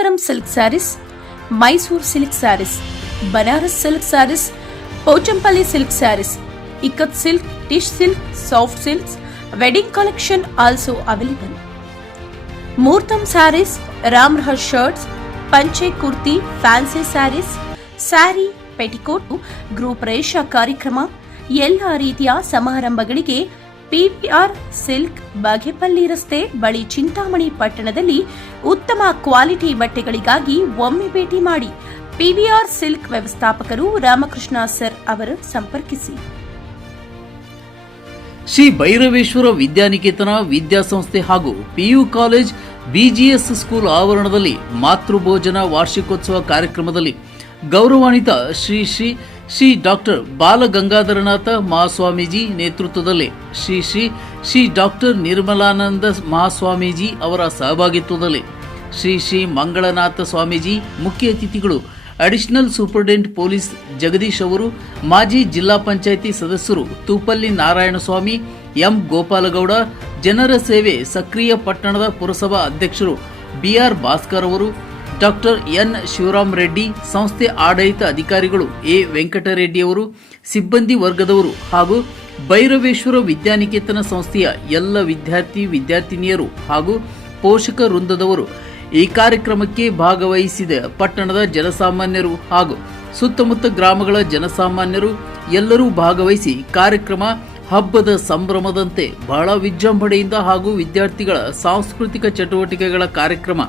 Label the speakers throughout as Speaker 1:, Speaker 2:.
Speaker 1: Kanchipuram silk sarees Mysore silk sarees Banaras silk sarees Pochampally silk sarees Ikkat silk tissue silk soft silks wedding collection also available Moortham sarees Ram ರಹಸ್ shirts panche kurti fancy sarees saree petticoat ಗೃಹ ಪ್ರವೇಶ ಕಾರ್ಯಕ್ರಮ ಎಲ್ಲ ರೀತಿಯ ಸಮಾರಂಭಗಳಿಗೆ PPR silk Bagepalli ರಸ್ತೆ ಬಳಿ ಚಿಂತಾಮಣಿ ಪಟ್ಟಣದಲ್ಲಿ ಉತ್ತಮ ಕ್ವಾಲಿಟಿ ಬಟ್ಟೆಗಳಿಗಾಗಿ ಒಮ್ಮೆ ಭೇಟಿ ಮಾಡಿ ಪಿವಿಆರ್ ಸಿಲ್ಕ್ ವ್ಯವಸ್ಥಾಪಕರು ರಾಮಕೃಷ್ಣ ಸರ್ ಅವರು ಸಂಪರ್ಕಿಸಿ.
Speaker 2: ಶ್ರೀ ಭೈರವೇಶ್ವರ ವಿದ್ಯಾನಿಕೇತನ ವಿದ್ಯಾಸಂಸ್ಥೆ ಹಾಗೂ ಪಿಯು ಕಾಲೇಜ್ ಬಿಜಿಎಸ್ ಸ್ಕೂಲ್ ಆವರಣದಲ್ಲಿ ಮಾತೃಭೋಜನ ವಾರ್ಷಿಕೋತ್ಸವ ಕಾರ್ಯಕ್ರಮದಲ್ಲಿ ಗೌರವಾನ್ವಿತ ಶ್ರೀ ಶ್ರೀ ಶ್ರೀ ಡಾಕ್ಟರ್ ಬಾಲಗಂಗಾಧರನಾಥ ಮಹಾಸ್ವಾಮೀಜಿ ನೇತೃತ್ವದಲ್ಲಿ ಶ್ರೀ ಶ್ರೀ ಶ್ರೀ ಡಾಕ್ಟರ್ ನಿರ್ಮಲಾನಂದ ಮಹಾಸ್ವಾಮೀಜಿ ಅವರ ಸಹಭಾಗಿತ್ವದಲ್ಲಿ ಶ್ರೀ ಶ್ರೀ ಮಂಗಳನಾಥ ಸ್ವಾಮೀಜಿ ಮುಖ್ಯ ಅತಿಥಿಗಳು, ಅಡಿಷನಲ್ ಸೂಪರಿಂಟೆಂಡೆಂಟ್ ಪೊಲೀಸ್ ಜಗದೀಶ್ ಅವರು, ಮಾಜಿ ಜಿಲ್ಲಾ ಪಂಚಾಯಿತಿ ಸದಸ್ಯರು ತೂಪಲ್ಲಿ ನಾರಾಯಣಸ್ವಾಮಿ, ಎಂ ಗೋಪಾಲಗೌಡ, ಜನರ ಸೇವೆ ಸಕ್ರಿಯ ಪಟ್ಟಣದ ಪುರಸಭಾ ಅಧ್ಯಕ್ಷರು ಬಿಆರ್ ಭಾಸ್ಕರ್ ಅವರು, ಡಾಕ್ಟರ್ ಎನ್ ಶಿವರಾಮ್ ರೆಡ್ಡಿ, ಸಂಸ್ಥೆ ಆಡಳಿತ ಅಧಿಕಾರಿಗಳು ಎ ವೆಂಕಟರೆಡ್ಡಿ ಅವರು, ಸಿಬ್ಬಂದಿ ವರ್ಗದವರು ಹಾಗೂ ಭೈರವೇಶ್ವರ ವಿದ್ಯಾನಿಕೇತನ ಸಂಸ್ಥೆಯ ಎಲ್ಲ ವಿದ್ಯಾರ್ಥಿ, ವಿದ್ಯಾರ್ಥಿನಿಯರು ಹಾಗೂ ಪೋಷಕ ವೃಂದದವರು ಈ ಕಾರ್ಯಕ್ರಮಕ್ಕೆ ಭಾಗವಹಿಸಿದ ಪಟ್ಟಣದ ಜನಸಾಮಾನ್ಯರು ಹಾಗೂ ಸುತ್ತಮುತ್ತ ಗ್ರಾಮಗಳ ಜನಸಾಮಾನ್ಯರು ಎಲ್ಲರೂ ಭಾಗವಹಿಸಿ ಕಾರ್ಯಕ್ರಮ ಹಬ್ಬದ ಸಂಭ್ರಮದಂತೆ ಬಹಳ ವಿಜೃಂಭಣೆಯಿಂದ ಹಾಗೂ ವಿದ್ಯಾರ್ಥಿಗಳ ಸಾಂಸ್ಕೃತಿಕ ಚಟುವಟಿಕೆಗಳ ಕಾರ್ಯಕ್ರಮ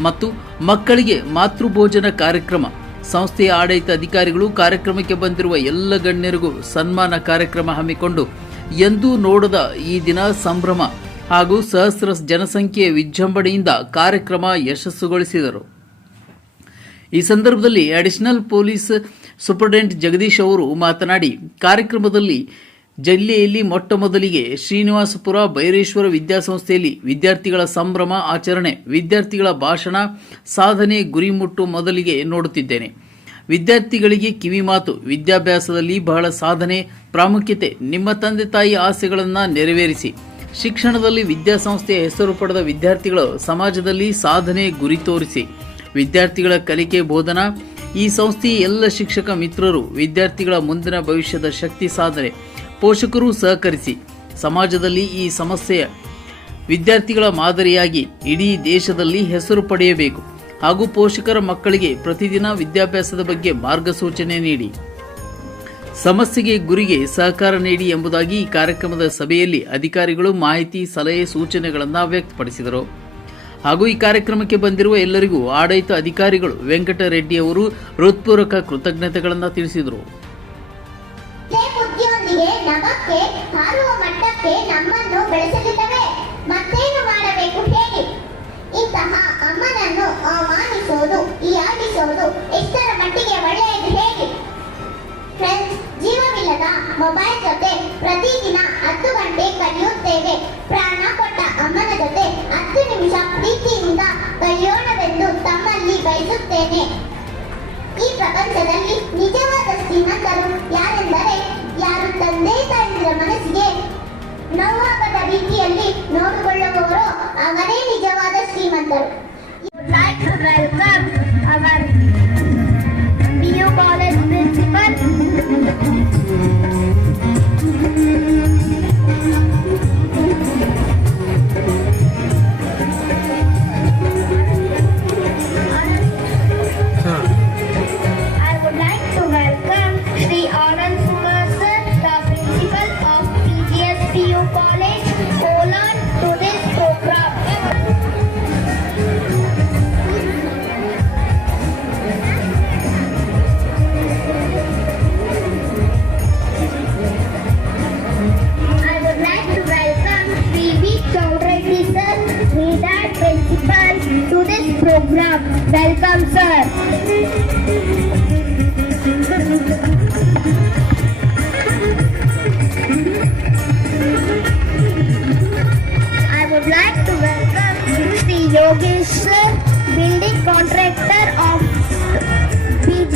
Speaker 2: ಮತ್ತು ಮಕ್ಕಳಿಗೆ ಮಾತೃಭೋಜನ ಕಾರ್ಯಕ್ರಮ ಸಂಸ್ಥೆಯ ಆಡಳಿತ ಅಧಿಕಾರಿಗಳು ಕಾರ್ಯಕ್ರಮಕ್ಕೆ ಬಂದಿರುವ ಎಲ್ಲ ಗಣ್ಯರಿಗೂ ಸನ್ಮಾನ ಕಾರ್ಯಕ್ರಮ ಹಮ್ಮಿಕೊಂಡು ಎಂದೂ ನೋಡದ ಈ ದಿನ ಸಂಭ್ರಮ ಹಾಗೂ ಸಹಸ್ರ ಜನಸಂಖ್ಯೆಯ ವಿಜೃಂಭಣೆಯಿಂದ ಕಾರ್ಯಕ್ರಮ ಯಶಸ್ಸುಗೊಳಿಸಿದರು. ಈ ಸಂದರ್ಭದಲ್ಲಿ ಅಡಿಷನಲ್ ಪೊಲೀಸ್ ಸೂಪರಿಂಟೆಂಡೆಂಟ್ ಜಗದೀಶ್ ಅವರು ಮಾತನಾಡಿ, ಕಾರ್ಯಕ್ರಮದಲ್ಲಿ ಜಿಲ್ಲೆಯಲ್ಲಿ ಮೊಟ್ಟ ಮೊದಲಿಗೆ ಶ್ರೀನಿವಾಸಪುರ ಬೈರೇಶ್ವರ ವಿದ್ಯಾಸಂಸ್ಥೆಯಲ್ಲಿ ವಿದ್ಯಾರ್ಥಿಗಳ ಸಂಭ್ರಮ ಆಚರಣೆ, ವಿದ್ಯಾರ್ಥಿಗಳ ಭಾಷಣ, ಸಾಧನೆ ಗುರಿ ಮುಟ್ಟು ಮೊದಲಿಗೆ ನೋಡುತ್ತಿದ್ದೇನೆ. ವಿದ್ಯಾರ್ಥಿಗಳಿಗೆ ಕಿವಿಮಾತು ವಿದ್ಯಾಭ್ಯಾಸದಲ್ಲಿ ಬಹಳ ಸಾಧನೆ, ಪ್ರಾಮುಖ್ಯತೆ, ನಿಮ್ಮ ತಂದೆ ತಾಯಿ ಆಸೆಗಳನ್ನು ನೆರವೇರಿಸಿ. ಶಿಕ್ಷಣದಲ್ಲಿ ವಿದ್ಯಾಸಂಸ್ಥೆಯ ಹೆಸರು ಪಡೆದ ವಿದ್ಯಾರ್ಥಿಗಳು ಸಮಾಜದಲ್ಲಿ ಸಾಧನೆ ಗುರಿ ತೋರಿಸಿ. ವಿದ್ಯಾರ್ಥಿಗಳ ಕಲಿಕೆ ಬೋಧನಾ, ಈ ಸಂಸ್ಥೆಯ ಎಲ್ಲ ಶಿಕ್ಷಕ ಮಿತ್ರರು ವಿದ್ಯಾರ್ಥಿಗಳ ಮುಂದಿನ ಭವಿಷ್ಯದ ಶಕ್ತಿ ಸಾಧನೆ. ಪೋಷಕರು ಸಹಕರಿಸಿ ಸಮಾಜದಲ್ಲಿ ಈ ಸಮಸ್ಯೆಯ ವಿದ್ಯಾರ್ಥಿಗಳ ಮಾದರಿಯಾಗಿ ಇಡೀ ದೇಶದಲ್ಲಿ ಹೆಸರು ಪಡೆಯಬೇಕು ಹಾಗೂ ಪೋಷಕರ ಮಕ್ಕಳಿಗೆ ಪ್ರತಿದಿನ ವಿದ್ಯಾಭ್ಯಾಸದ ಬಗ್ಗೆ ಮಾರ್ಗಸೂಚನೆ ನೀಡಿ. ಸಮಸ್ಯೆಗೆ ಗುರಿಗೆ ಸಹಕಾರ ನೀಡಿ ಎಂಬುದಾಗಿ ಈ ಕಾರ್ಯಕ್ರಮದ ಸಭೆಯಲ್ಲಿ ಅಧಿಕಾರಿಗಳು ಮಾಹಿತಿ, ಸಲಹೆ, ಸೂಚನೆಗಳನ್ನು ವ್ಯಕ್ತಪಡಿಸಿದರು. ಹಾಗೂ ಈ ಕಾರ್ಯಕ್ರಮಕ್ಕೆ ಬಂದಿರುವ ಎಲ್ಲರಿಗೂ ಆಡಳಿತ ಅಧಿಕಾರಿಗಳು ವೆಂಕಟರೆಡ್ಡಿ ಅವರು ಹೃತ್ಪೂರ್ವಕ ಕೃತಜ್ಞತೆಗಳನ್ನು ತಿಳಿಸಿದರು.
Speaker 3: ಬುದ್ಧಿಯೊಂದಿಗೆ ನಮಕ್ಕೆ ಹಾರುವ ಮಟ್ಟಕ್ಕೆ ನಮ್ಮನ್ನು ಬೆಳೆಸಲಿಲ್ಲವೇ? ಮತ್ತೇನು ಮಾಡಬೇಕು? দরকার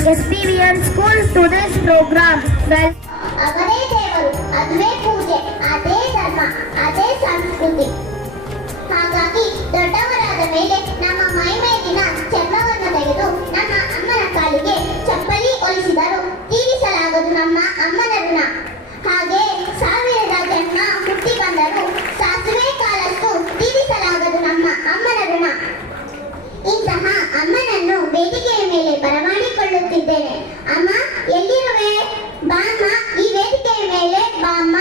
Speaker 3: SPVM ಸ್ಕೂಲ್ ಸ್ಟೂಡೆಂಟ್ಸ್ ಪ್ರೋಗ್ರಾಮ್ ಅವರೇ ದೇವರು ಅದುವೇ ಪೂಜೆ ಅದೇ ಧರ್ಮ ಅದೇ ಸಂಸ್ಕೃತಿ ಹಾಗಾಗಿ ದೊಡ್ಡವರಾದ
Speaker 4: ಮೇಲೆ ನಮ್ಮ ಮೈ ಮೇಲಿನ ಚರ್ಮವನ್ನು ತೆಗೆದು ನಮ್ಮ ಅಮ್ಮನ ಕಾಲಿಗೆ ಚಪ್ಪಲಿ ಹೊಲಿಸಿದರು. ತೀರಿಸಲಾಗದು ನಮ್ಮ ಅಮ್ಮನ ಋಣ. ಹಾಗೆ ಸಾವಿರದ ಜನ್ಮ ಹುಟ್ಟಿ ಬಂದರು ಸಾಸಿವೆ ಕಾಲಷ್ಟು ತೀರಿಸಲಾಗದು ನಮ್ಮ ಅಮ್ಮನ ಋಣ ಇಂತಹ ಅಮ್ಮನನ್ನು ವೇದಿಕೆಯ ಮೇಲೆ ಬರಮಾಡಿಕೊಳ್ಳುತ್ತಿದ್ದೇನೆ. ಅಮ್ಮ ಎಲ್ಲಿರುವೆ? ಬಾಮ್ಮ ಈ ವೇದಿಕೆಯ ಮೇಲೆ ಬಾಮ್ಮ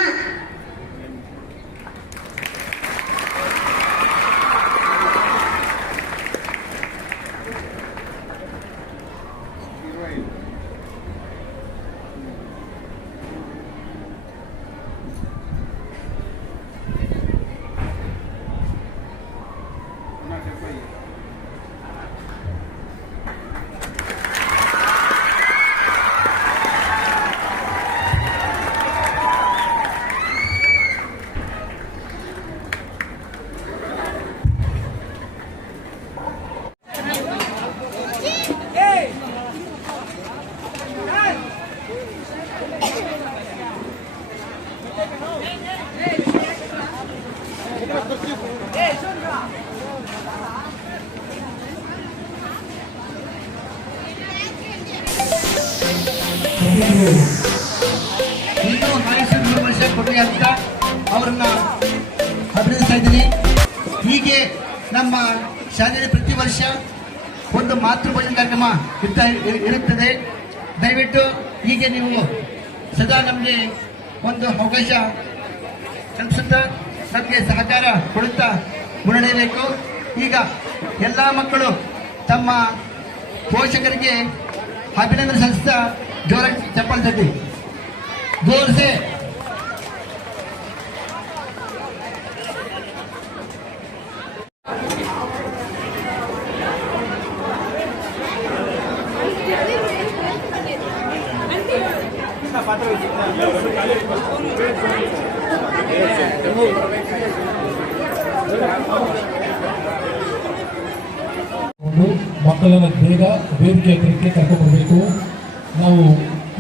Speaker 5: ಇನ್ನೂ ಮೂರು ವರ್ಷ ಕೊಡಲಿ ಅಂತ ಅವರನ್ನ ಅಭಿನಂದಿಸ್ತಾ ಇದ್ದೀನಿ ಹೀಗೆ ನಮ್ಮ ಶಾಲೆಯಲ್ಲಿ ಪ್ರತಿ ವರ್ಷ ಒಂದು ಮಾತೃಭೋಜನ ಕಾರ್ಯಕ್ರಮ ಇರ್ತಾ ಇರ್- ಇರುತ್ತದೆ. ದಯವಿಟ್ಟು ಹೀಗೆ ನೀವು ಸದಾ ನಮಗೆ ಒಂದು ಅವಕಾಶ ಕಲ್ಪಿಸುತ್ತಾ ನಮಗೆ ಸಹಕಾರ ಕೊಡುತ್ತಾ ಮುನ್ನಡೆಯಬೇಕು. ಈಗ ಎಲ್ಲ ಮಕ್ಕಳು ತಮ್ಮ ಪೋಷಕರಿಗೆ ಅಭಿನಂದನೆ ಸಲ್ಲಿಸ್ತಾ ಜೋರಾಗಿ ಚಪ್ಪಾಳೆ ತಟ್ಟಿ. जोर
Speaker 6: ವೇದಿಕೆ ಹತ್ರಕ್ಕೆ ಕರ್ಕೊಂಡ್ಬರ್ಬೇಕು. ನಾವು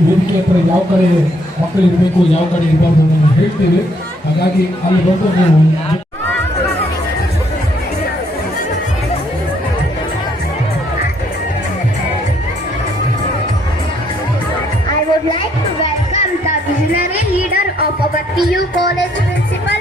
Speaker 6: ವೇದಿಕೆ ಹತ್ರ ಯಾವ ಕಡೆ ಮಕ್ಕಳು ಇರಬೇಕು ಯಾವ ಕಡೆ ಇರಬಾರ್ದು ಅನ್ನೋದನ್ನ ಹೇಳ್ತೀವಿ. ಹಾಗಾಗಿ ಅಲ್ಲಿ ಬಂದು ನೀವು
Speaker 4: I would like to welcome the visionary leader of our PU College Principal,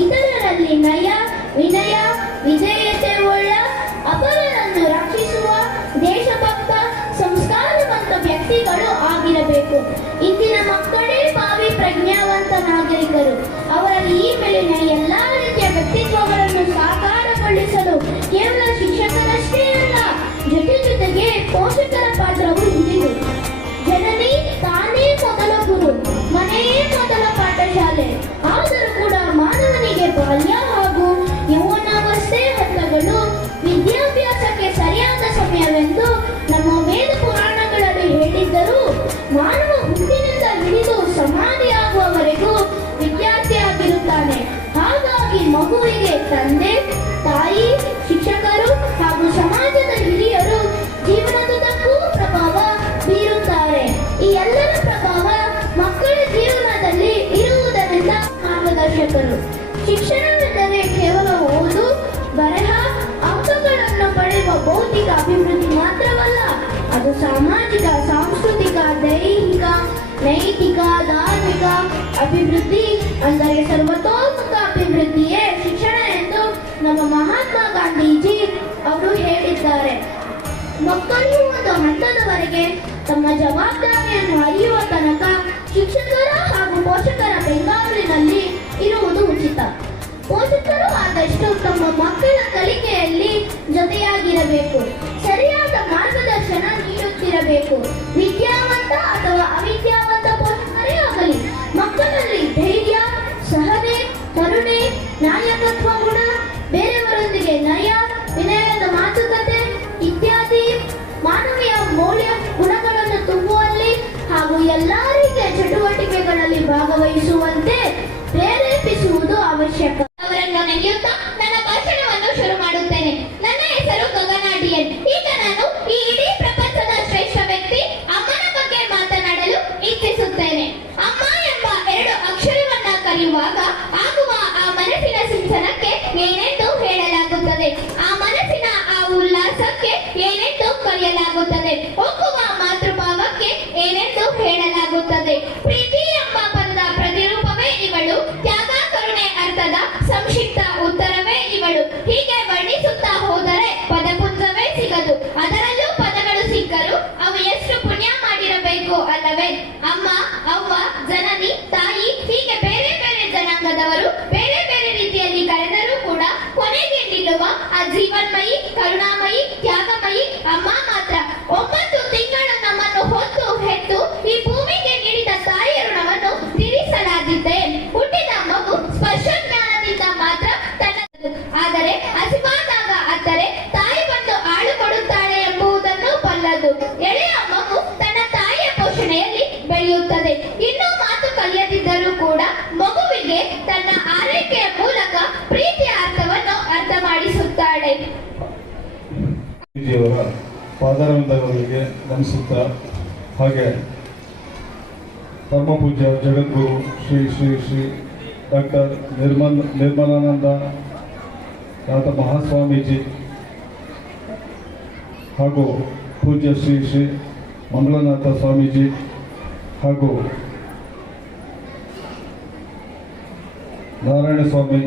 Speaker 4: ಇತರರಲ್ಲಿ ನಯ, ವಿನಯ ವಿಧೇಯತೆ ಉಳ್ಳ ಅಪರರನ್ನು ರಕ್ಷಿಸುವ ದೇಶಭಕ್ತ, ಸಂಸ್ಕಾರವಂತ ವ್ಯಕ್ತಿಗಳು ಆಗಿರಬೇಕು. ಇಂದಿನ ಮಕ್ಕಳೇ ಭಾವಿ ಪ್ರಜ್ಞಾವಂತ ನಾಗರಿಕರು ಅವರಲ್ಲಿ ಈ ಮೇಲಿನ ಎಲ್ಲಾ ರೀತಿಯ ವ್ಯಕ್ತಿತ್ವಗಳನ್ನು
Speaker 7: ಸಾಕಾರಗೊಳಿಸಲು ಕೇವಲ ಶಿಕ್ಷಕರಷ್ಟೇ ಅಲ್ಲ, ಜೊತೆ ಜೊತೆಗೆ ಪೋಷಕರ ಪಾತ್ರವು ಹಿರಿದು ಜನನೇ ತಾನೇ ಮೊದಲ ಗುರು, ಮನೆಯೇ ಮೊದಲ ಅಭಿವೃದ್ಧಿ ಅಂದರೆ ಸರ್ವತೋಮುಖ ಅಭಿವೃದ್ಧಿಯೇ ಶಿಕ್ಷಣ ಎಂದು ನಮ್ಮ ಮಹಾತ್ಮ ಗಾಂಧೀಜಿ ಅವರು ಹೇಳಿದ್ದಾರೆ. ಮಕ್ಕಳು ಒಂದು ಹಂತದವರೆಗೆ ತಮ್ಮ ಜವಾಬ್ದಾರಿಯನ್ನು ಅರಿಯುವ ತನಕ ಜೀವನ್ಮಯಿ ಕರುಣಾಮಯಿ ತ್ಯಾಗಮಯಿ ಅಮ್ಮ ಮಾತ್ರ. ಒಂಬತ್ತು ತಿಂಗಳು ನಮ್ಮನ್ನು ಹೊತ್ತು ಹೆತ್ತು ಈ ಭೂಮಿಗೆ
Speaker 8: ಹಾಗೆ ಪರಮ ಪೂಜ್ಯ ಜಗದ್ಗುರು ಶ್ರೀ ಶ್ರೀ ಶ್ರೀ ಡಾಕ್ಟರ್ ನಿರ್ಮಲ್, ನಿರ್ಮಲಾನಂದ ನಾಥ ಮಹಾಸ್ವಾಮೀಜಿ ಹಾಗೂ ಪೂಜ್ಯ ಶ್ರೀ ಶ್ರೀ ಮಂಗಳನಾಥ ಸ್ವಾಮೀಜಿ ಹಾಗೂ ನಾರಾಯಣ ಸ್ವಾಮಿ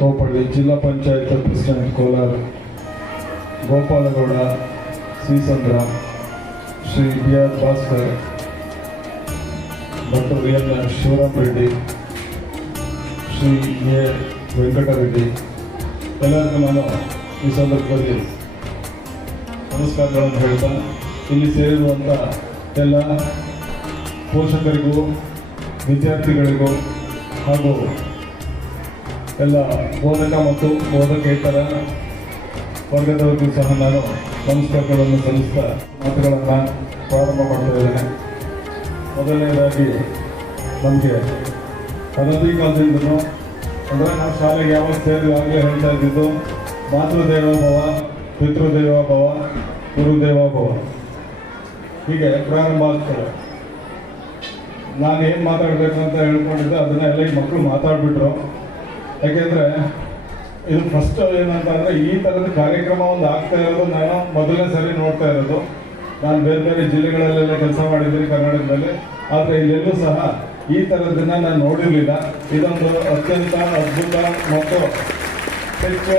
Speaker 8: ತೋಪಳ್ಳಿ ಜಿಲ್ಲಾ panchayat president Kolar Gopalagowda Srisandra Shri B R Bhaskar V N Shivaram Reddy Shri A Venkatareddy, ಎಲ್ಲರಿಗೂ ನಾನು ಈ ಸಂದರ್ಭದಲ್ಲಿ ನಮಸ್ಕಾರಗಳನ್ನು ಹೇಳ್ತಾ, ಇಲ್ಲಿ ಸೇರಿರುವಂಥ ಎಲ್ಲ ಪೋಷಕರಿಗೂ, ವಿದ್ಯಾರ್ಥಿಗಳಿಗೂ ಹಾಗೂ ಎಲ್ಲ ಬೋಧಕ ಮತ್ತು ಬೋಧಕೇತರ ವರ್ಗದವರಿಗೂ ಸಹ ನಾನು ಸಂಸ್ಕಾರಗಳನ್ನು ಸಲ್ಲಿಸ್ತಾ ಮಾತುಗಳನ್ನು ಪ್ರಾರಂಭ ಮಾಡ್ತಿದ್ದೇನೆ. ಮೊದಲನೇದಾಗಿ ನಮಗೆ ಹಳದಿ ಕಾಲದಿಂದನೂ ಅಂದರೆ ನಾವು ಶಾಲೆಗೆ ಯಾವಾಗ ಸೇರಿ ಆಗಲೇ ಹೇಳ್ತಾ ಇದ್ದಿದ್ದು ಮಾತೃದೇವೋಭವ ಪಿತೃದೇವೋಭವ ಗುರುದೇವೋಭವ ಹೀಗೆ ಪ್ರಾರಂಭ ಆಗ್ತದೆ. ನಾನು ಏನು ಮಾತಾಡಬೇಕು ಅಂತ ಹೇಳ್ಕೊಂಡಿದ್ದೆ ಅದನ್ನ ಎಲ್ಲ ಮಕ್ಕಳು ಮಾತಾಡ್ಬಿಟ್ರು. ಯಾಕೆಂದರೆ ಇದು ಫಸ್ಟ್ ಏನಂತ ಅಂದರೆ ಈ ಥರದ ಕಾರ್ಯಕ್ರಮ ಒಂದು ಆಗ್ತಾ ಇರೋದು ನಾನು ಮೊದಲನೇ ಸರಿ ನೋಡ್ತಾ ಇರೋದು. ನಾನು ಬೇರೆ ಬೇರೆ ಜಿಲ್ಲೆಗಳಲ್ಲೆಲ್ಲ ಕೆಲಸ ಮಾಡಿದ್ದೀನಿ ಕರ್ನಾಟಕದಲ್ಲಿ. ಆದರೆ ಇಲ್ಲೆಲ್ಲೂ ಸಹ ಈ ಥರದನ್ನ ನಾನು ನೋಡಿರಲಿಲ್ಲ. ಇದೊಂದು ಅತ್ಯಂತ ಅದ್ಭುತ ಮತ್ತು ಹೆಚ್ಚು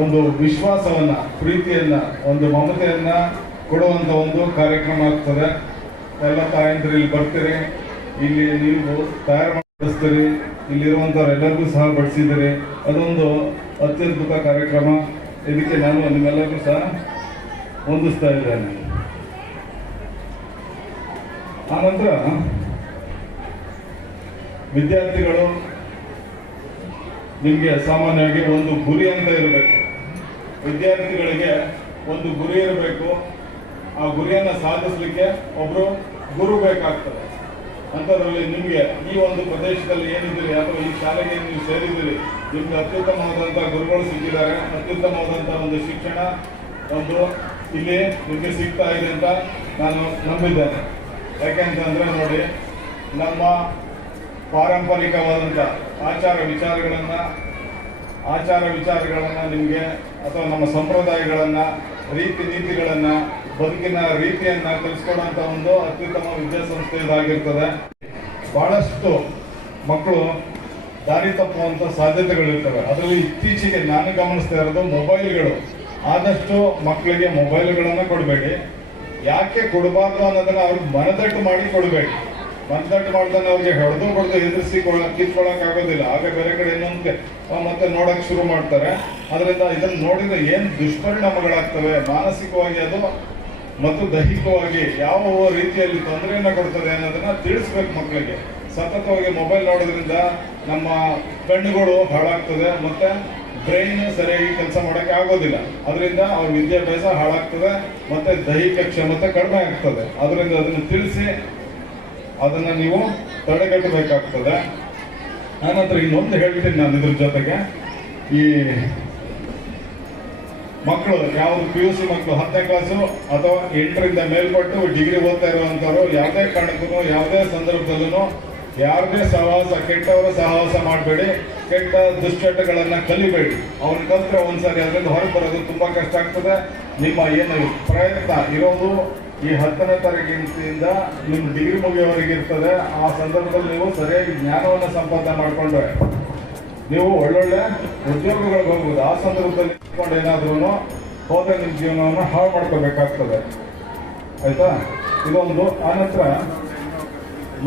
Speaker 8: ಒಂದು ವಿಶ್ವಾಸವನ್ನ, ಪ್ರೀತಿಯನ್ನ, ಒಂದು ಮಮತೆಯನ್ನ ಕೊಡುವಂತ ಒಂದು ಕಾರ್ಯಕ್ರಮ ಆಗ್ತದೆ. ಎಲ್ಲ ತಾಯಂದಿರು ಇಲ್ಲಿ ಬರ್ತೀರಿ. ಇಲ್ಲಿ ನೀವು ತಯಾರು ಮಾಡಿಸ್ತೀರಿ. ಇಲ್ಲಿರುವಂಥವ್ರೆಲ್ಲರಿಗೂ ಸಹ ಬಡಿಸಿದ್ದಾರೆ ಅದೊಂದು ಅತ್ಯದ್ಭುತ ಕಾರ್ಯಕ್ರಮ. ಇದಕ್ಕೆ ನಾನು ನಿಮ್ಮೆಲ್ಲರಿಗೂ ಸಹ ಹೊಂದಿಸ್ತಾ ಇದ್ದೇನೆ. ಆನಂತರ ವಿದ್ಯಾರ್ಥಿಗಳು ನಿಮಗೆ ಸಾಮಾನ್ಯವಾಗಿ ಒಂದು ಗುರಿ ಅಂತ ಇರಬೇಕು. ವಿದ್ಯಾರ್ಥಿಗಳಿಗೆ ಒಂದು ಗುರಿ ಇರಬೇಕು. ಆ ಗುರಿಯನ್ನು ಸಾಧಿಸಲಿಕ್ಕೆ ಒಬ್ಬರು ಗುರು ಬೇಕಾಗ್ತದೆ. ಅಂಥದ್ರಲ್ಲಿ ನಿಮಗೆ ಈ ಒಂದು ಪ್ರದೇಶದಲ್ಲಿ ಏನಿದ್ದೀರಿ? ಅಥವಾ ಈ ಶಾಲೆಗೆ ನೀವು ಸೇರಿದ್ದೀರಿ? ನಿಮ್ಗೆ ಅತ್ಯುತ್ತಮವಾದಂಥ ಗುರುಗಳು ಸಿಕ್ಕಿದ್ದಾರೆ. ಅತ್ಯುತ್ತಮವಾದಂಥ ಒಂದು ಶಿಕ್ಷಣ ಒಂದು ಇಲ್ಲಿ ನಿಮಗೆ ಸಿಗ್ತಾ ಇದೆ ಅಂತ ನಾನು ನಂಬಿದ್ದೇನೆ. ಯಾಕೆಂತಂದ್ರೆ ನೋಡಿ, ನಮ್ಮ ಪಾರಂಪರಿಕವಾದಂಥ ಆಚಾರ ವಿಚಾರಗಳನ್ನು ಆಚಾರ ವಿಚಾರಗಳನ್ನು ನಿಮಗೆ, ಅಥವಾ ನಮ್ಮ ಸಂಪ್ರದಾಯಗಳನ್ನು, ರೀತಿ ನೀತಿಗಳನ್ನು ಬದುಕಿನ ರೀತಿಯನ್ನ ಕಲಿಸ್ಕೊಳ್ಳುವಂತ ಒಂದು ಅತ್ಯುತ್ತಮ ವಿದ್ಯಾಸಂಸ್ಥೆ ಇದಾಗಿರ್ತದೆ. ಬಹಳಷ್ಟು ಮಕ್ಕಳು ದಾರಿ ತಪ್ಪುವಂಥ ಸಾಧ್ಯತೆಗಳಿರ್ತವೆ. ಅದರಲ್ಲಿ ಇತ್ತೀಚೆಗೆ ನಾನು ಗಮನಿಸ್ತಾ ಇರೋದು ಮೊಬೈಲ್ಗಳು. ಆದಷ್ಟು ಮಕ್ಕಳಿಗೆ ಮೊಬೈಲ್ಗಳನ್ನು ಕೊಡಬೇಡಿ. ಯಾಕೆ ಕೊಡಬಾರ್ದು ಅನ್ನೋದನ್ನ ಅವ್ರಿಗೆ ಮನದಟ್ಟು ಮಾಡಿ ಕೊಡಬೇಡಿ. ಮನದಟ್ಟು ಮಾಡ್ದನ್ನ ಅವ್ರಿಗೆ ಹೊಡೆದು ಹೊಡೆದು ಎದುರಿಸಿ ಕಿತ್ಕೊಳಕ್ ಆಗೋದಿಲ್ಲ ಆಗ ಬೇರೆ ಕಡೆ ಇನ್ನೊಂದು ಮತ್ತೆ ನೋಡಕ್ ಶುರು ಮಾಡ್ತಾರೆ. ಅದರಿಂದ ಇದನ್ನ ನೋಡಿದ್ರೆ ಏನ್ ದುಷ್ಪರಿಣಾಮಗಳಾಗ್ತವೆ? ಮಾನಸಿಕವಾಗಿ ಅದು ಮತ್ತು ದೈಹಿಕವಾಗಿ ಯಾವ ರೀತಿಯಲ್ಲಿ ತೊಂದರೆಯನ್ನು ಕೊಡ್ತದೆ ಅನ್ನೋದನ್ನ ತಿಳಿಸ್ಬೇಕು ಮಕ್ಕಳಿಗೆ ಸತತವಾಗಿ ಮೊಬೈಲ್ ನೋಡೋದ್ರಿಂದ ನಮ್ಮ ಕಣ್ಣುಗಳು ಹಾಳಾಗ್ತದೆ ಮತ್ತೆ ಬ್ರೈನ್ ಸರಿಯಾಗಿ ಕೆಲಸ ಮಾಡೋಕ್ಕೆ ಆಗೋದಿಲ್ಲ. ಅದರಿಂದ ಅವ್ರ ವಿದ್ಯಾಭ್ಯಾಸ ಹಾಳಾಗ್ತದೆ ಮತ್ತೆ ದೈಹಿಕ ಕ್ಷಮತೆ ಕಡಿಮೆ ಆಗ್ತದೆ. ಅದರಿಂದ ಅದನ್ನು ತಿಳಿಸಿ ಅದನ್ನ ನೀವು ತಡೆಗಟ್ಟಬೇಕಾಗ್ತದೆ. ಆನಂತರ ಇನ್ನೊಂದು ಹೇಳ್ತೀನಿ ನಾನು ಇದ್ರ ಜೊತೆಗೆ. ಈ ಮಕ್ಕಳು, ಯಾವ್ದು ಪಿ ಯು ಸಿ ಮಕ್ಕಳು ಹತ್ತನೇ ಕ್ಲಾಸು ಅಥವಾ ಎಂಟರಿಂದ ಮೇಲ್ಪಟ್ಟು ಡಿಗ್ರಿ ಓದ್ತಾ ಇರುವಂತವ್ರು, ಯಾವುದೇ ಕಾರಣಕ್ಕೂ ಯಾವುದೇ ಸಂದರ್ಭದಲ್ಲೂ ಯಾರದೇ ಸಹವಾಸ, ಕೆಟ್ಟವರ ಸಹವಾಸ ಮಾಡಬೇಡಿ. ಕೆಟ್ಟ ದುಶ್ಚಟಗಳನ್ನು ಕಲಿಬೇಡಿ. ಅವ್ರನ್ನ ಕಲ್ತ್ರೆ ಒಂದ್ಸರಿ ಅದರಿಂದ ಹೊರಗೆ ಬರೋದು ತುಂಬಾ ಕಷ್ಟ ಆಗ್ತದೆ. ನಿಮ್ಮ ಏನು ಪ್ರಯತ್ನ ಇರೋದು ಈ ಹತ್ತನೇ ತರಗತಿಯಿಂದ ನಿಮ್ಮ ಡಿಗ್ರಿ ಮುಗಿಯೋವರೆಗೆ ಇರ್ತದೆ ಆ ಸಂದರ್ಭದಲ್ಲಿ ನೀವು ಸರಿಯಾಗಿ ಜ್ಞಾನವನ್ನು ಸಂಪಾದನೆ ಮಾಡ್ಕೊಂಡ್ರೆ ನೀವು ಒಳ್ಳೊಳ್ಳೆ ಉದ್ಯೋಗಗಳು ಬರ್ಬೋದು ಆ ಸಂದರ್ಭದಲ್ಲಿ ಇಟ್ಕೊಂಡು ಏನಾದ್ರೂ ಹೋದ ನಿಮ್ಮ ಜೀವನವನ್ನು ಹಾಳು ಮಾಡ್ಕೋಬೇಕಾಗ್ತದೆ. ಆಯ್ತಾ? ಇದೊಂದು. ಆನಂತರ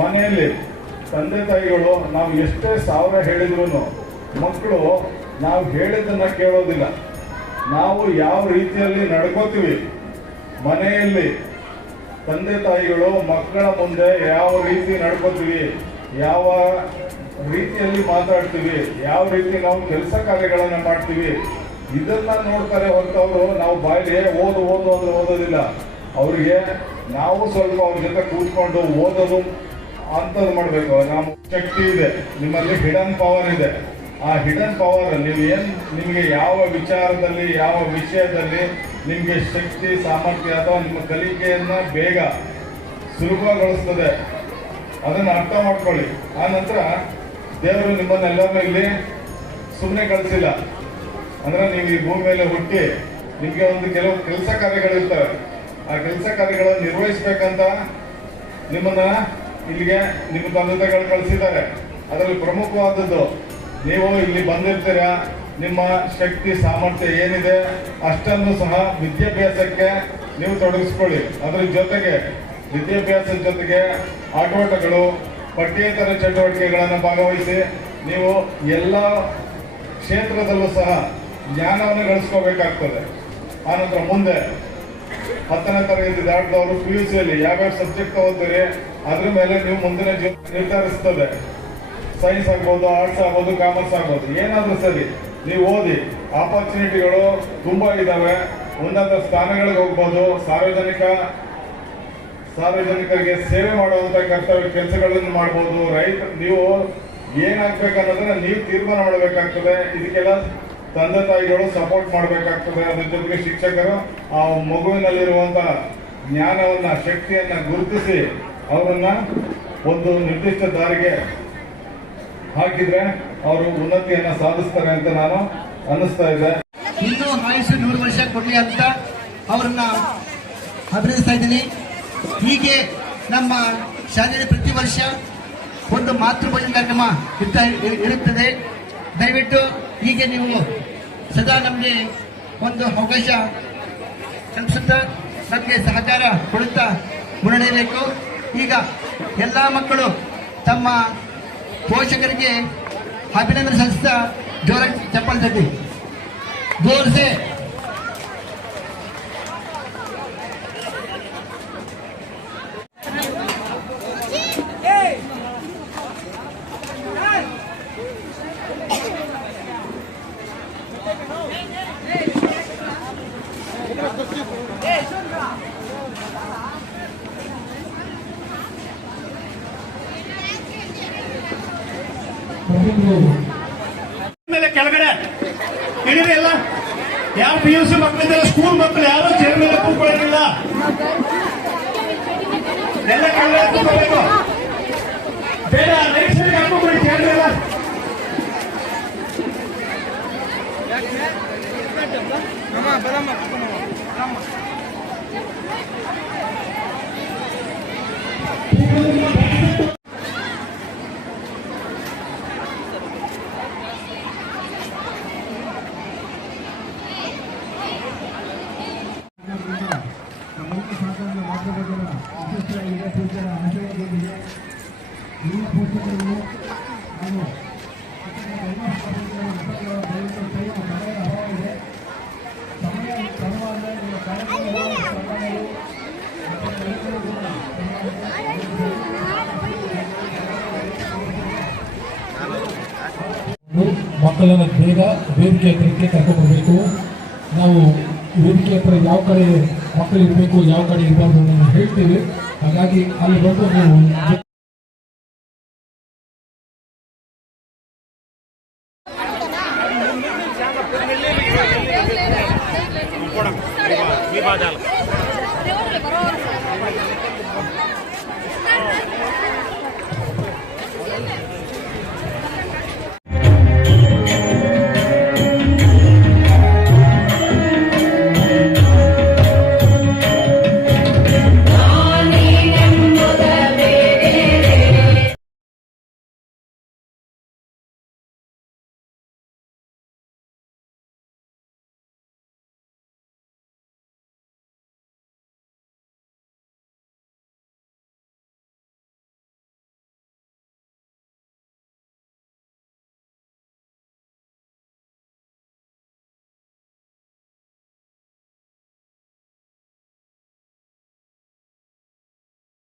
Speaker 8: ಮನೆಯಲ್ಲಿ ತಂದೆ ತಾಯಿಗಳು ನಾವು ಎಷ್ಟೇ ಸಾವಿರ ಹೇಳಿದ್ರು ಮಕ್ಕಳು ನಾವು ಹೇಳಿದ್ದನ್ನ ಕೇಳೋದಿಲ್ಲ. ನಾವು ಯಾವ ರೀತಿಯಲ್ಲಿ ನಡ್ಕೋತೀವಿ? ಮನೆಯಲ್ಲಿ ತಂದೆ ತಾಯಿಗಳು ಮಕ್ಕಳ ಮುಂದೆ ಯಾವ ರೀತಿ ನಡ್ಕೋತೀವಿ? ಯಾವ ರೀತಿಯಲ್ಲಿ ಮಾತಾಡ್ತೀವಿ, ಯಾವ ರೀತಿ ನಾವು ಕೆಲಸ ಕಾರ್ಯಗಳನ್ನು ಮಾಡ್ತೀವಿ, ಇದನ್ನ ನೋಡ್ತಾರೆ ಹೊರತವರು, ನಾವು ಬಾಯಿಲಿ ಓದು ಓದು ಅಂದ್ರೆ ಓದೋದಿಲ್ಲ. ಅವರಿಗೆ ನಾವು ಸ್ವಲ್ಪ ಅವ್ರ ಜೊತೆ ಕೂತ್ಕೊಂಡು ಓದೋದು ಅಂಥದ್ದು ಮಾಡಬೇಕು. ನಮ್ಮ ಶಕ್ತಿ ಇದೆ, ನಿಮ್ಮಲ್ಲಿ ಹಿಡನ್ ಪವರ್ ಇದೆ. ಆ ಹಿಡನ್ ಪವರ್ ನೀವು ಏನು ನಿಮಗೆ ಯಾವ ವಿಚಾರದಲ್ಲಿ, ಯಾವ ವಿಷಯದಲ್ಲಿ ನಿಮಗೆ ಶಕ್ತಿ, ಸಾಮರ್ಥ್ಯ ಅಥವಾ ನಿಮ್ಮ ಕಲಿಕೆಯನ್ನು ಬೇಗ ಸುಲಭಗೊಳಿಸ್ತದೆ, ಅದನ್ನು ಅರ್ಥ ಮಾಡ್ಕೊಳ್ಳಿ. ಆ ನಂತರ ದೇವರು ನಿಮ್ಮನ್ನೆಲ್ಲರನ್ನೂ ಇಲ್ಲಿ ಸುಮ್ಮನೆ ಕಳಿಸಿಲ್ಲ. ಅಂದ್ರೆ ನೀವು ಈ ಭೂಮಿ ಮೇಲೆ ಹುಟ್ಟಿ ನಿಮಗೆ ಒಂದು ಕೆಲವು ಕೆಲಸ ಕಾರ್ಯಗಳಿರ್ತವೆ. ಆ ಕೆಲಸ ಕಾರ್ಯಗಳನ್ನು ನಿರ್ವಹಿಸ್ಬೇಕಂತ ನಿಮ್ಮನ್ನ ಇಲ್ಲಿಗೆ ನಿಮ್ಮ ತಂದೆಗಳು ಕಳಿಸಿದ್ದಾರೆ. ಅದರಲ್ಲಿ ಪ್ರಮುಖವಾದದ್ದು, ನೀವು ಇಲ್ಲಿ ಬಂದಿರ್ತೀರ? ನಿಮ್ಮ ಶಕ್ತಿ, ಸಾಮರ್ಥ್ಯ ಏನಿದೆ? ಅಷ್ಟನ್ನು ಸಹ ವಿದ್ಯಾಭ್ಯಾಸಕ್ಕೆ ನೀವು ತೊಡಗಿಸ್ಕೊಳ್ಳಿ. ಅದರ ಜೊತೆಗೆ ವಿದ್ಯಾಭ್ಯಾಸದ ಜೊತೆಗೆ ಆಟೋಟಗಳು ಪಠ್ಯೇತರ ಚಟುವಟಿಕೆಗಳನ್ನು ಭಾಗವಹಿಸಿ ನೀವು ಎಲ್ಲ ಕ್ಷೇತ್ರದಲ್ಲೂ ಸಹ ಜ್ಞಾನವನ್ನು ಗಳಿಸ್ಕೋಬೇಕಾಗ್ತದೆ. ಆನಂತರ ಮುಂದೆ ಹತ್ತನೇ ತರಗತಿ ದಾಟಿದವರು ಪಿ ಯು ಸಿಯಲ್ಲಿ ಯಾವ್ಯಾವ ಸಬ್ಜೆಕ್ಟ್ ಓದ್ತೀರಿ, ಅದ್ರ ಮೇಲೆ ನೀವು ಮುಂದಿನ ಜೀವನ ನಿರ್ಧರಿಸ್ತದೆ. ಸೈನ್ಸ್ ಆಗ್ಬೋದು ಆರ್ಟ್ಸ್ ಆಗ್ಬೋದು ಕಾಮರ್ಸ್ ಆಗ್ಬೋದು. ಏನಾದರೂ ಸರಿ, ನೀವು ಓದಿ ಆಪರ್ಚುನಿಟಿಗಳು ತುಂಬ ಇದ್ದಾವೆ ಉನ್ನತ ಸ್ಥಾನಗಳಿಗೆ ಹೋಗ್ಬೋದು. ಸಾರ್ವಜನಿಕ ಸಾರ್ವಜನಿಕರಿಗೆ ಸೇವೆ ಮಾಡುವಂತ ಕರ್ತವ್ಯ ಕೆಲಸಗಳನ್ನು ಮಾಡ್ಬೋದು. ರೈತ, ನೀವು ಏನಾಗ್ಬೇಕನ್ನೋದನ್ನ ನೀವು ತೀರ್ಮಾನ ಮಾಡಬೇಕಾಗ್ತದೆ. ಇದಕ್ಕೆಲ್ಲ ತಂದೆ ತಾಯಿಗಳು ಸಪೋರ್ಟ್ ಮಾಡಬೇಕಾಗ್ತದೆ. ಅದ್ರ ಜೊತೆಗೆ ಶಿಕ್ಷಕರು ಆ ಮಗುವಿನಲ್ಲಿರುವಂತ ಜ್ಞಾನವನ್ನ, ಶಕ್ತಿಯನ್ನ ಗುರುತಿಸಿ ಅವರನ್ನ ಒಂದು ನಿರ್ದಿಷ್ಟ ದಾರಿಗೆ ಹಾಕಿದ್ರೆ ಅವರು ಉನ್ನತಿಯನ್ನ ಸಾಧಿಸ್ತಾರೆ ಅಂತ ನಾನು ಅನ್ನಿಸ್ತಾ ಇದೆ.
Speaker 5: ಇನ್ನೂ ಆಯುಷ್ ನೂರು ವರ್ಷ ಕೊಡ್ಲಿ ಅಂತ ಅವರನ್ನ ಅಭಿನಂದಿಸ್ತಾ ಇದ್ದೀನಿ. ಹೀಗೆ ನಮ್ಮ ಶಾಲೆಯಲ್ಲಿ ಪ್ರತಿ ವರ್ಷ ಒಂದು ಮಾತೃಭೋಜನ ಕಾರ್ಯಕ್ರಮ ಇರ್ತಾ ಇರುತ್ತದೆ. ದಯವಿಟ್ಟು ಹೀಗೆ ನೀವು ಸದಾ ನಮಗೆ ಒಂದು ಅವಕಾಶ ಕಲ್ಪಿಸುತ್ತಾ ನಮಗೆ ಸಹಕಾರ ಕೊಡುತ್ತಾ ಮುನ್ನಡೆಯಬೇಕು. ಈಗ ಎಲ್ಲ ಮಕ್ಕಳು ತಮ್ಮ ಪೋಷಕರಿಗೆ ಅಭಿನಂದನೆ ಸಲ್ಲಿಸ್ತಾ ಜೋರಾಗಿ ಚಪ್ಪಲ್ ತಟ್ಟಿ. ಜೋರ್ಸೆ
Speaker 6: ಪ್ರತಿಯೊಂದು
Speaker 9: ಮೇಲೆ ಕೆಳಗಡೆ ಹಿಡಿರಿ ಎಲ್ಲ ಯಾವ ಪಿ ಯು ಸಿ ಮಕ್ಕಳಿದ್ದಾರೆ? ಸ್ಕೂಲ್ ಮಕ್ಕಳು ಯಾರು ಚೇರ್ ಮೇಲೆ ಕೂತ್ಕೊಳ್ಳೋದಿಲ್ಲ. ಎಲ್ಲ ಕಡೆ ಕೂತ್ಕೋಬೇಕು. ಬೇಡ ರೈಟ್ ಸೈಡ್ ಹಾಕೋಬೇಡಿ ಚೇರ್ ಮೇಲೆ.
Speaker 6: ಮಕ್ಕಳನ್ನು ಬೇಗ ವೇದಿಕೆ ಹತ್ತಿರಕ್ಕೆ ಕರ್ಕೊಂಡ್ಬರ್ಬೇಕು ನಾವು ವೇದಿಕೆ ಹತ್ರ ಯಾವ ಕಡೆ ಮಕ್ಕಳು ಇರಬೇಕು ಯಾವ ಕಡೆ ಇರಬಾರ್ದು ಅನ್ನೋದನ್ನು ಹೇಳ್ತೀವಿ. ಹಾಗಾಗಿ ಅಲ್ಲಿ ಬಂದು